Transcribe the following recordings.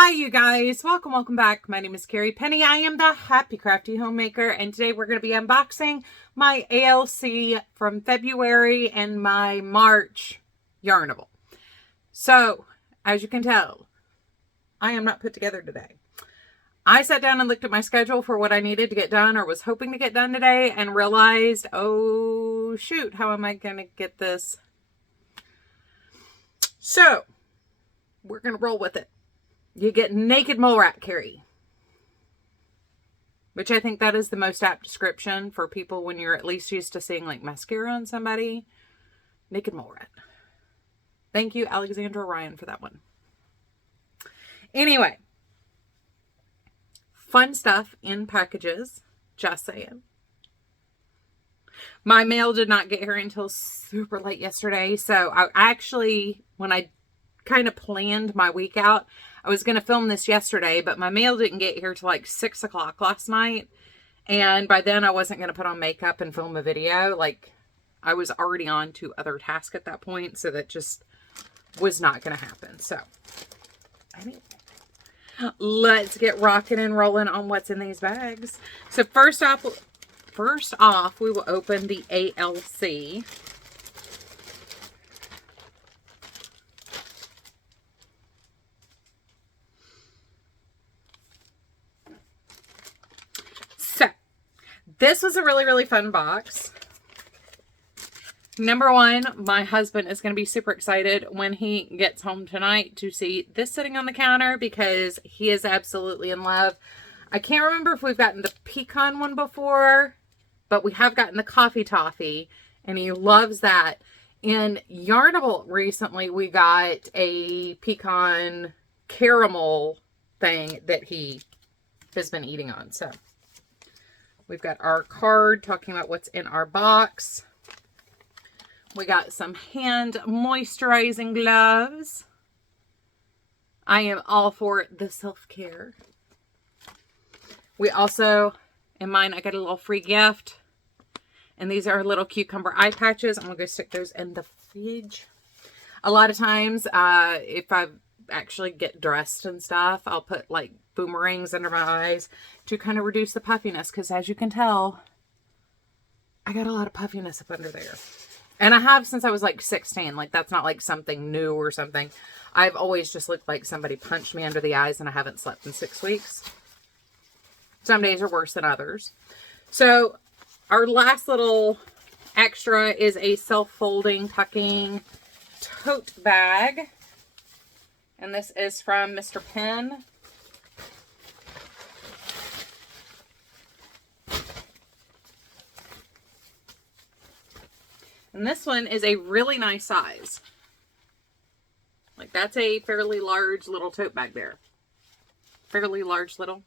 Hi you guys, welcome back. My name is Carrie Penny. I am the Happy Crafty Homemaker, and today we're going to be unboxing my ALC from February and my March Yarnable. So, as you can tell, I am not put together today. I sat down and looked at my schedule for what I needed to get done or was hoping to get done today and realized, oh shoot, how am I going to get this? So, we're going to roll with it. You get naked mole rat, Carrie. Which I think that is the most apt description for people when you're at least used to seeing like mascara on somebody. Naked mole rat. Thank you, Alexandra Ryan, for that one. Anyway. Fun stuff in packages. Just saying. My mail did not get here until super late yesterday. So I actually, when I kind of planned my week out, I was going to film this yesterday, but my mail didn't get here till like 6 o'clock last night. And by then I wasn't going to put on makeup and film a video. Like, I was already on to other tasks at that point. So that just was not going to happen. So, anyway, let's get rocking and rolling on what's in these bags. So first off, we will open the ALC. This was a really fun box. Number one, my husband is going to be super excited when he gets home tonight to see this sitting on the counter because he is absolutely in love. I can't remember if we've gotten the pecan one before, but we have gotten the coffee toffee and he loves that. In Yarnable recently, we got a pecan caramel thing that he has been eating on. So we've got our card talking about what's in our box. We got some hand moisturizing gloves. I am all for the self-care. We also, in mine, I got a little free gift. And these are little cucumber eye patches. I'm going to go stick those in the fridge. A lot of times, if I actually get dressed and stuff, I'll put like boomerangs under my eyes to kind of reduce the puffiness, because as you can tell, I got a lot of puffiness up under there. And I have since I was like 16. Like, that's not like something new or something. I've always just looked like somebody punched me under the eyes, and I haven't slept in 6 weeks. Some days are worse than others. So our last little extra is a self-folding tucking tote bag. And this is from Mr. Penn. And this one is a really nice size. Like, that's a fairly large little tote bag there. Fairly large little.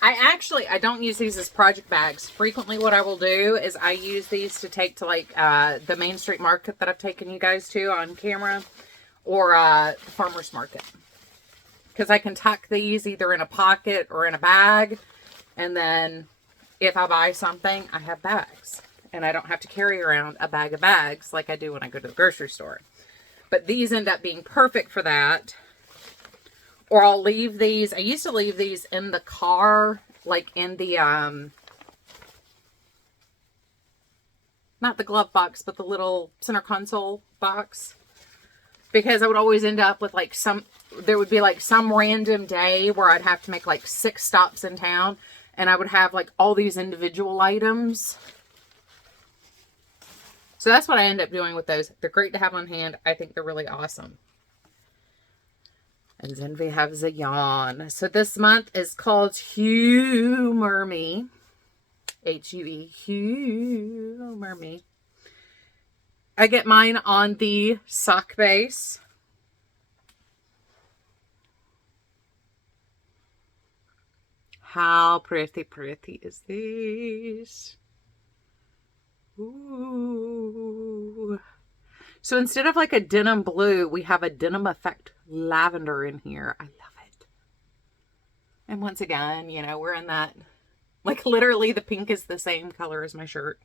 I don't use these as project bags. Frequently what I will do is I use these to take to like the Main Street Market that I've taken you guys to on camera. Or the farmer's market. Because I can tuck these either in a pocket or in a bag. And then if I buy something, I have bags. And I don't have to carry around a bag of bags like I do when I go to the grocery store. But these end up being perfect for that. Or I'll leave these. I used to leave these in the car. Like in the, not the glove box, but the little center console box. Because I would always end up with like there would be like some random day where I'd have to make like 6 stops in town. And I would have like all these individual items. So that's what I end up doing with those. They're great to have on hand. I think they're really awesome. And then we have the yarn. So this month is called Humor Me. H-U-E. Humor Me. I get mine on the sock base. How pretty is this? Ooh. So instead of like a denim blue, we have a denim effect lavender in here. I love it. And once again, you know, we're in that, like literally the pink is the same color as my shirt.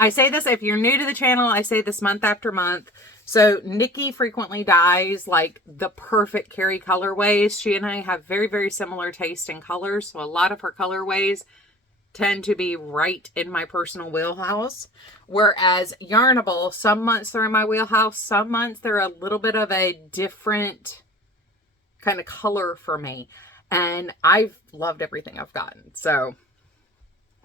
I say this, if you're new to the channel, I say this month after month. So Nikki frequently dyes like the perfect Carrie colorways. She and I have very, very similar taste in colors. So a lot of her colorways tend to be right in my personal wheelhouse. Whereas Yarnable, some months they're in my wheelhouse. Some months they're a little bit of a different kind of color for me. And I've loved everything I've gotten. So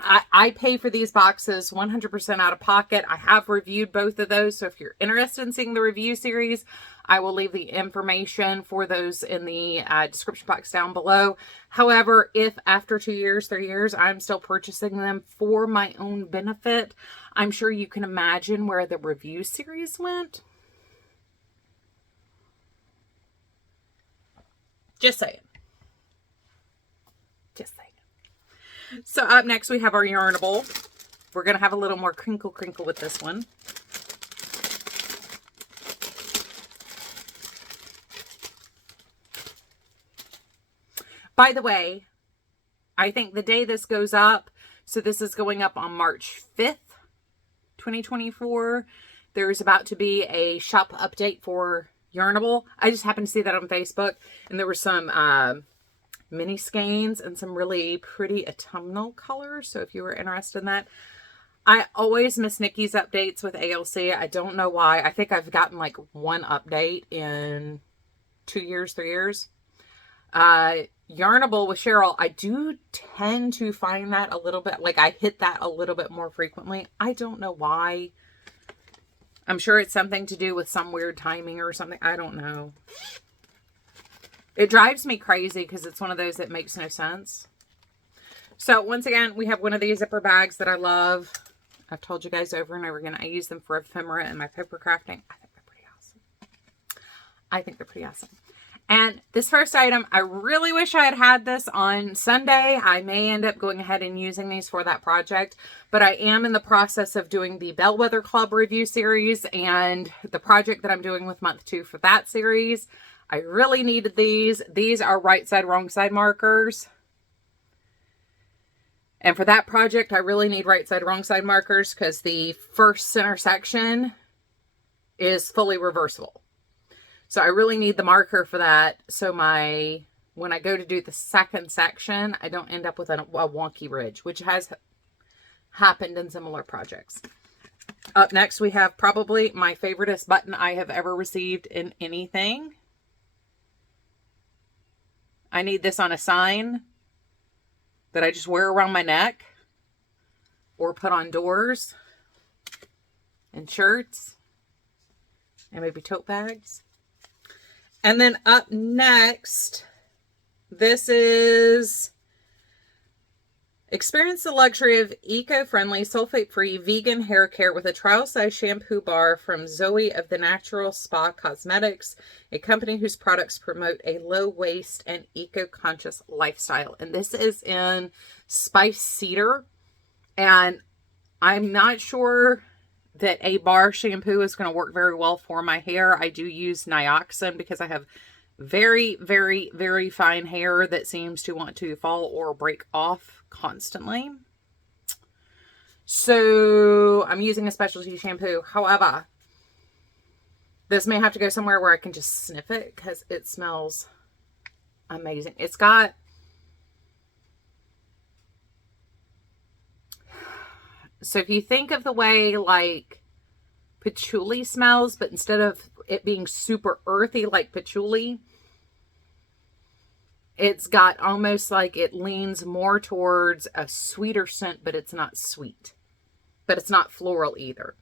I pay for these boxes 100% out of pocket. I have reviewed both of those. So if you're interested in seeing the review series, I will leave the information for those in the description box down below. However, if after 2 years, 3 years, I'm still purchasing them for my own benefit, I'm sure you can imagine where the review series went. Just saying. Just saying. So up next we have our Yarnable. We're going to have a little more crinkle with this one. By the way, I think the day this goes up, so this is going up on March 5th, 2024. There's about to be a shop update for Yarnable. I just happened to see that on Facebook, and there were some mini skeins and some really pretty autumnal colors. So if you were interested in that, I always miss Nikki's updates with ALC. I don't know why. I think I've gotten like one update in 2 years, 3 years. Yarnable with Cheryl, I do tend to find that a little bit, like I hit that a little bit more frequently. I don't know why. I'm sure it's something to do with some weird timing or something. I don't know. It drives me crazy because it's one of those that makes no sense. So once again, we have one of these zipper bags that I love. I've told you guys over and over again, I use them for ephemera and my paper crafting. I think they're pretty awesome. And this first item, I really wish I had had this on Sunday. I may end up going ahead and using these for that project, but I am in the process of doing the Bellwether Club review series and the project that I'm doing with month 2 for that series. I really needed these. These are right side, wrong side markers. And for that project, I really need right side, wrong side markers because the first center section is fully reversible. So I really need the marker for that. So when I go to do the second section, I don't end up with a wonky ridge, which has happened in similar projects. Up next, we have probably my favoriteest button I have ever received in anything. I need this on a sign that I just wear around my neck or put on doors and shirts and maybe tote bags. And then up next, this is experience the luxury of eco-friendly, sulfate-free, vegan hair care with a trial-size shampoo bar from Zoe of the Natural Spa Cosmetics, a company whose products promote a low-waste and eco-conscious lifestyle. And this is in Spice Cedar. And I'm not sure that a bar shampoo is going to work very well for my hair. I do use Nioxin because I have very, very, very fine hair that seems to want to fall or break off constantly. So I'm using a specialty shampoo. However, this may have to go somewhere where I can just sniff it because it smells amazing. It's got so if you think of the way like patchouli smells, but instead of it being super earthy like patchouli, it's got almost like it leans more towards a sweeter scent, but it's not sweet. But it's not floral either.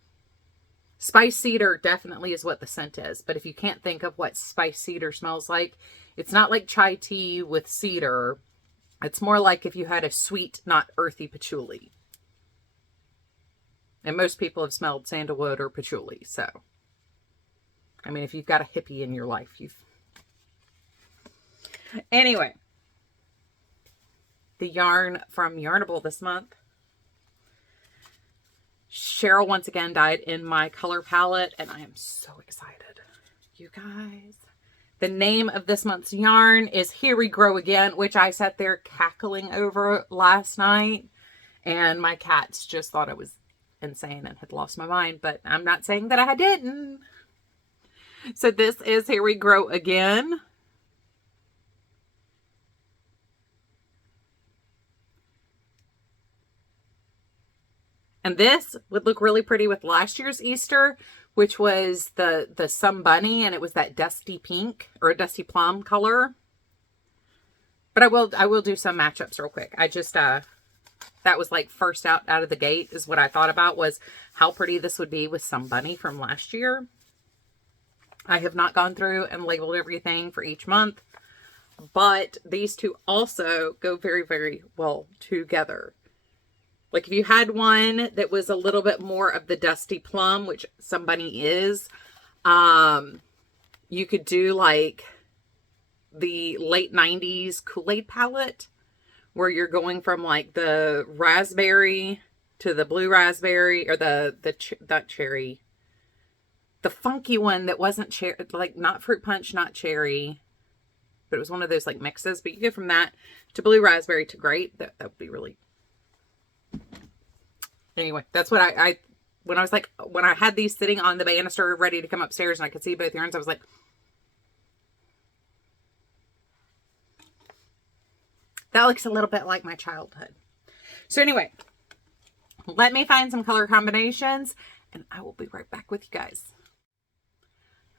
Spice cedar definitely is what the scent is. But if you can't think of what spice cedar smells like, it's not like chai tea with cedar. It's more like if you had a sweet, not earthy patchouli. And most people have smelled sandalwood or patchouli. So, I mean, if you've got a hippie in your life, Anyway, the yarn from Yarnable this month. Cheryl once again dyed in my color palette, and I am so excited. You guys, the name of this month's yarn is Here We Grow Again, which I sat there cackling over last night, and my cats just thought I was insane and had lost my mind, but I'm not saying that I didn't. So this is Here We Grow Again. And this would look really pretty with last year's Easter, which was the Sun Bunny, and it was that dusty pink or a dusty plum color. But I will do some matchups real quick. I just that was like first out of the gate is what I thought about, was how pretty this would be with Sun Bunny from last year. I have not gone through and labeled everything for each month, but these two also go very, very well together. Like if you had one that was a little bit more of the dusty plum, which Sun Bunny is, you could do like the late 90s Kool-Aid palette, where you're going from like the raspberry to the blue raspberry, or that cherry, the funky one that wasn't cherry, like not fruit punch, not cherry, but it was one of those like mixes. But you go from that to blue raspberry to grape. That would be really. Anyway, that's what I when I had these sitting on the banister ready to come upstairs and I could see both yarns, I was like, that looks a little bit like my childhood. So anyway, let me find some color combinations and I will be right back with you guys.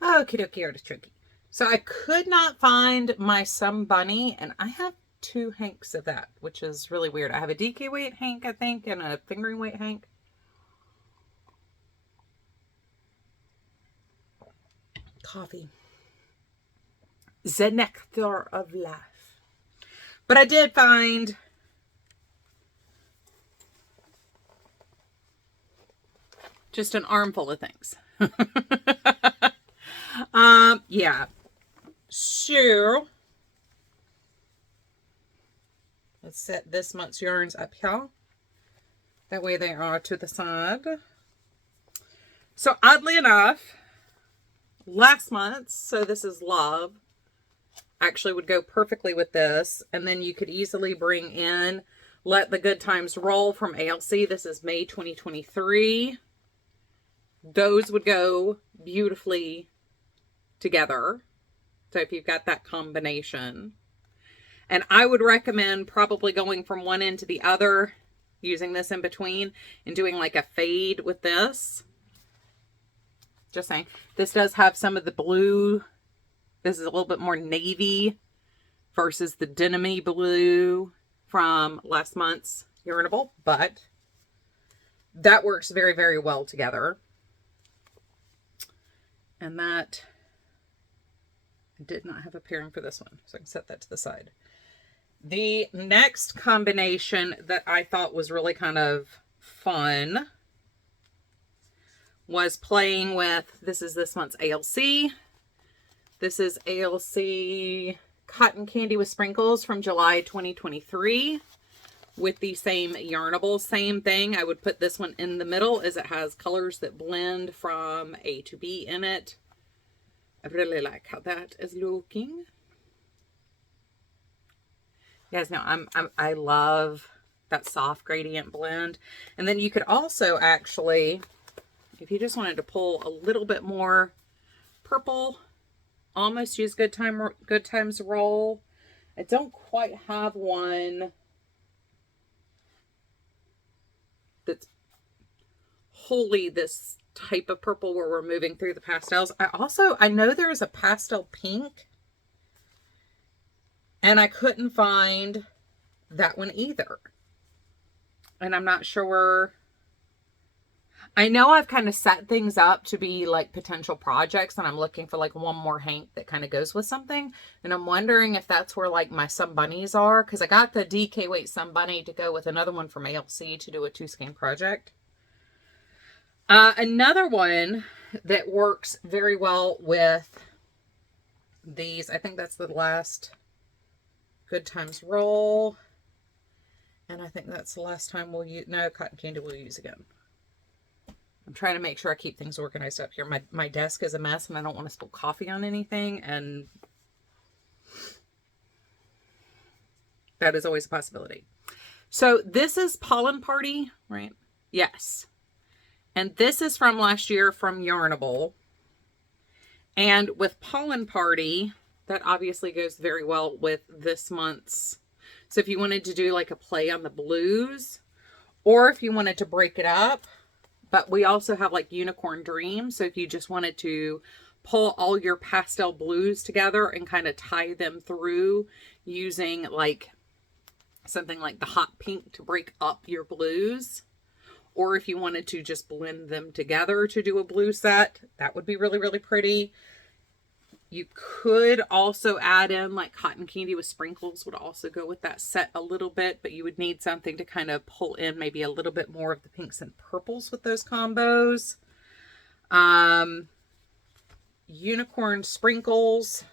Okie dokie artichoke. So I could not find my Sun Bunny, and I have 2 hanks of that, which is really weird. I have a DK weight hank, I think, and a fingering weight hank. Coffee. The nectar of life. But I did find just an armful of things. Yeah. So let's set this month's yarns up here. That way they are to the side. So oddly enough, last month's, so this is Love, actually would go perfectly with this. And then you could easily bring in Let the Good Times Roll from ALC. This is May 2023. Those would go beautifully together. So if you've got that combination. And I would recommend probably going from one end to the other, using this in between, and doing like a fade with this. Just saying. This does have some of the blue. This is a little bit more navy versus the denim-y blue from last month's Yarnable. But that works very, very well together. And that, I did not have a pairing for this one, so I can set that to the side. The next combination that I thought was really kind of fun was playing with, this is this month's ALC. This is ALC Cotton Candy with Sprinkles from July 2023 with the same Yarnable. Same thing. I would put this one in the middle as it has colors that blend from A to B in it. I really like how that is looking. You guys know I love that soft gradient blend. And then you could also actually, if you just wanted to pull a little bit more purple, almost use Good Times Roll. I don't quite have one that's wholly this type of purple where we're moving through the pastels. I know there's a pastel pink, and I couldn't find that one either. And I'm not sure. I know I've kind of set things up to be like potential projects, and I'm looking for like one more hank that kind of goes with something. And I'm wondering if that's where like my Sun Bunnies are, because I got the DK weight Sun Bunny to go with another one from ALC to do a 2-skein project. Another one that works very well with these, I think that's the last Good Times Roll. And I think that's the last time we'll use, no, Cotton Candy we'll use again. I'm trying to make sure I keep things organized up here. My desk is a mess and I don't want to spill coffee on anything. And that is always a possibility. So this is Pollen Party, right? Yes. And this is from last year from Yarnable. And with Pollen Party, that obviously goes very well with this month's. So if you wanted to do like a play on the blues, or if you wanted to break it up, but we also have like Unicorn Dream. So if you just wanted to pull all your pastel blues together and kind of tie them through using like something like the hot pink to break up your blues, or if you wanted to just blend them together to do a blue set, that would be really, really pretty. You could also add in like cotton candy with sprinkles would also go with that set a little bit, but you would need something to kind of pull in maybe a little bit more of the pinks and purples with those combos. Unicorn sprinkles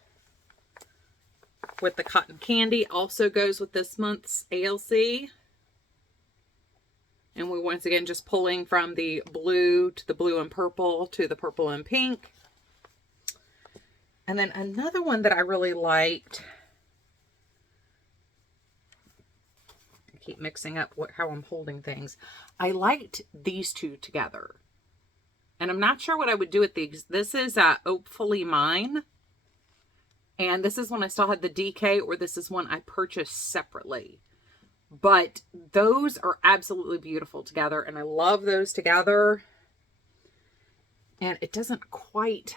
with the cotton candy also goes with this month's ALC. And we're once again just pulling from the blue to the blue and purple to the purple and pink. And then another one that I really liked, I keep mixing up how I'm holding things. I liked these two together. And I'm not sure what I would do with these. This is Hopefully Mine. And this is one I still had the DK, or this is one I purchased separately. But those are absolutely beautiful together. And I love those together. And it doesn't quite...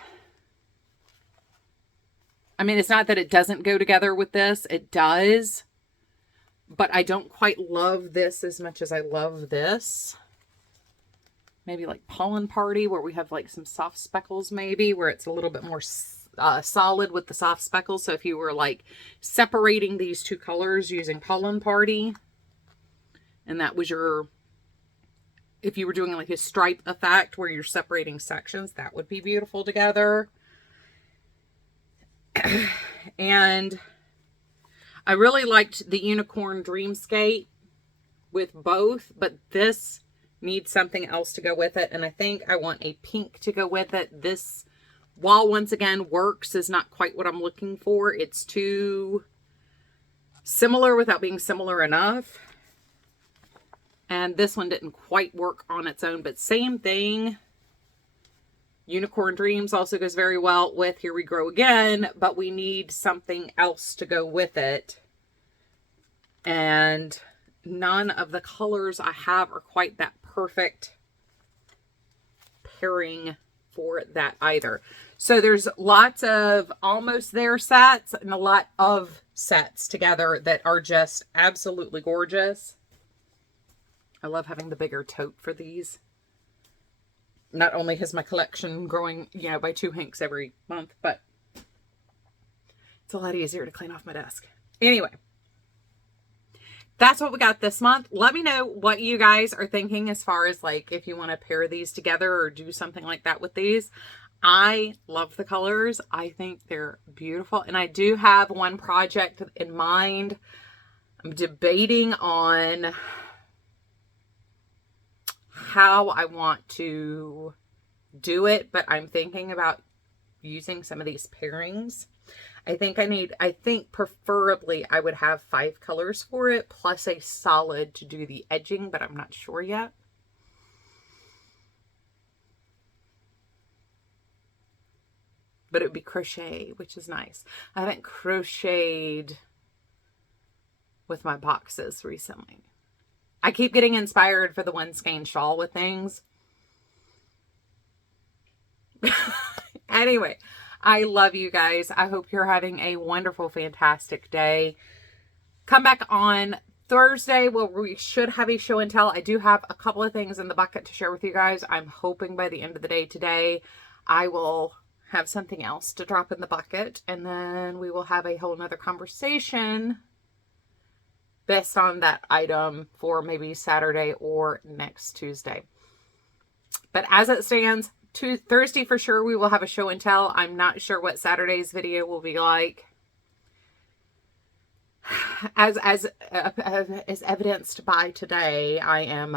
I mean, it's not that it doesn't go together with this. It does. But I don't quite love this as much as I love this. Maybe like Pollen Party, where we have like some soft speckles maybe, where it's a little bit more solid with the soft speckles. So if you were like separating these two colors using Pollen Party, and that was your... if you were doing like a stripe effect where you're separating sections, that would be beautiful together. And I really liked the Unicorn Dreamscape with both, but this needs something else to go with it. And I think I want a pink to go with it. This, while once again works, is not quite what I'm looking for. It's too similar without being similar enough. And this one didn't quite work on its own, but same thing. Unicorn Dreams also goes very well with Here We Grow Again, but we need something else to go with it. And none of the colors I have are quite that perfect pairing for that either. So there's lots of almost there sets and a lot of sets together that are just absolutely gorgeous. I love having the bigger tote for these. Not only has my collection growing, by 2 hinks every month, but it's a lot easier to clean off my desk. Anyway, that's what we got this month. Let me know what you guys are thinking as far as like if you want to pair these together or do something like that with these. I love the colors. I think they're beautiful. And I do have one project in mind. I'm debating on how I want to do it, but I'm thinking about using some of these pairings. I think preferably I would have 5 colors for it, plus a solid to do the edging, but I'm not sure yet. But it would be crochet, which is nice. I haven't crocheted with my boxes recently. I keep getting inspired for the one skein shawl with things. Anyway, I love you guys. I hope you're having a wonderful, fantastic day. Come back on Thursday where we should have a show and tell. I do have a couple of things in the bucket to share with you guys. I'm hoping by the end of the day today, I will have something else to drop in the bucket. And then we will have a whole nother conversation based on that item for maybe Saturday or next Tuesday. But as it stands, Thursday for sure we will have a show and tell. I'm not sure what Saturday's video will be like. As evidenced by today, I am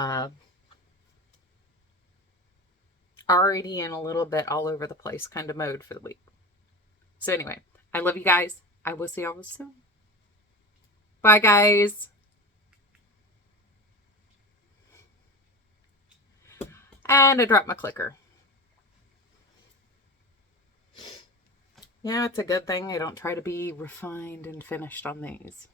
already in a little bit all over the place kind of mode for the week. So anyway, I love you guys. I will see y'all soon. Bye, guys. And I dropped my clicker. Yeah, it's a good thing I don't try to be refined and finished on these.